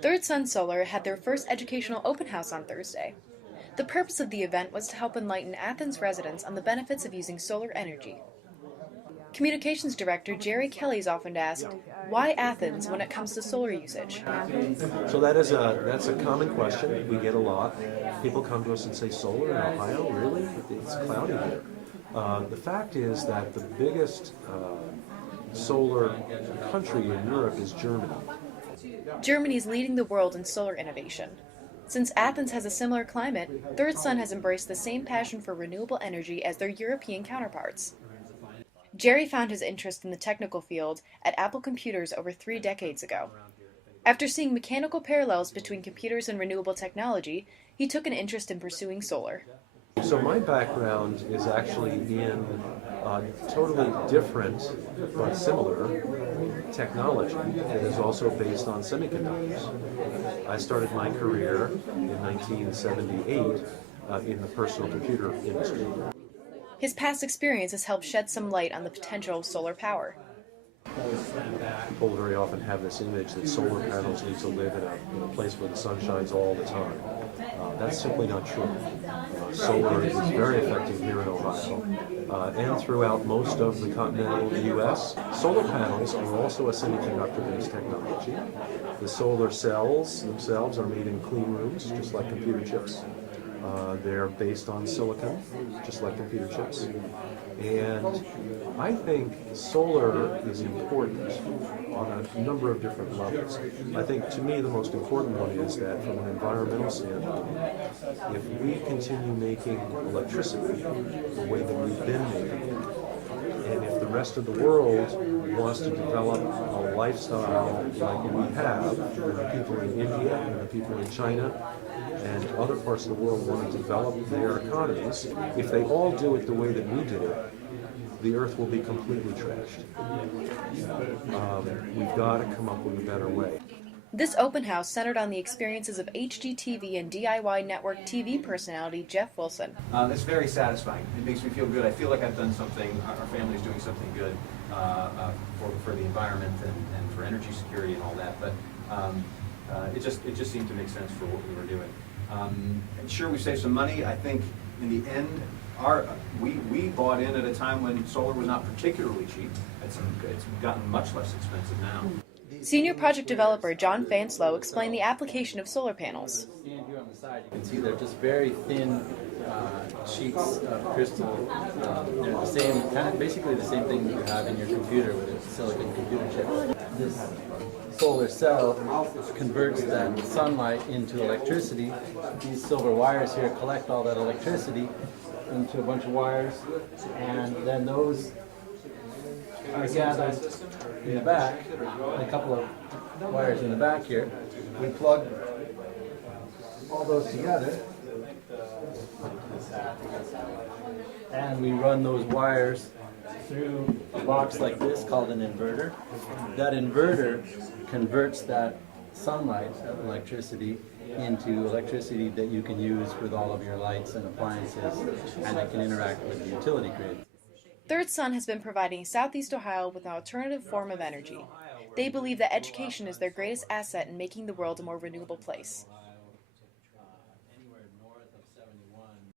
Third Sun Solar had their first educational open house on Thursday. The purpose of the event was to help enlighten Athens residents on the benefits of using solar energy. Communications Director Jerry Kelly is often asked, why Athens when it comes to solar usage? So that's a common question we get a lot. People come to us and say, solar in Ohio? Really? It's cloudy here. The fact is that the biggest solar country in Europe is Germany. Germany is leading the world in solar innovation. Since Athens has a similar climate, Third Sun has embraced the same passion for renewable energy as their European counterparts. Jerry found his interest in the technical field at Apple Computers over 3 decades ago. After seeing mechanical parallels between computers and renewable technology, he took an interest in pursuing solar. So my background is actually in totally different but similar technology that is also based on semiconductors. I started my career in 1978 in the personal computer industry. His past experience has helped shed some light on the potential of solar power. People very often have this image that solar panels need to live in a place where the sun shines all the time. That's simply not true. Solar is very effective here in Ohio and throughout most of the continental U.S. Solar panels are also a semiconductor-based technology. The solar cells themselves are made in clean rooms, just like computer chips. They're based on silicon, just like computer chips. And I think solar is important on a number of different levels. I think, to me, the most important one is that from an environmental standpoint, if we continue making electricity the way that we've been making it, and if the rest of the world wants to develop a lifestyle like we have, and the people in India and the people in China and other parts of the world want to develop their economies, if they all do it the way that we did it, the earth will be completely trashed. We've got to come up with a better way. This open house centered on the experiences of HGTV and DIY network TV personality Jeff Wilson. It's very satisfying. It makes me feel good. I feel like I've done something, our family's doing something good for the environment and for energy security and all that, but it just seemed to make sense for what we were doing. And sure, we saved some money. I think in the end, we bought in at a time when solar was not particularly cheap. It's gotten much less expensive now. Senior project developer John Fanslow explained the application of solar panels. You can see they're just very thin sheets of crystal. They're the same, basically the same thing that you have in your computer with a silicon computer chip. This solar cell converts that sunlight into electricity. These silver wires here collect all that electricity into a bunch of wires, and then those are gathered in the back, a couple of wires in the back here. We plug all those together, and we run those wires through a box like this called an inverter. That inverter converts that sunlight, electricity, into electricity that you can use with all of your lights and appliances, and it can interact with the utility grid. Third Sun has been providing Southeast Ohio with an alternative form of energy. They believe that education is their greatest asset in making the world a more renewable place.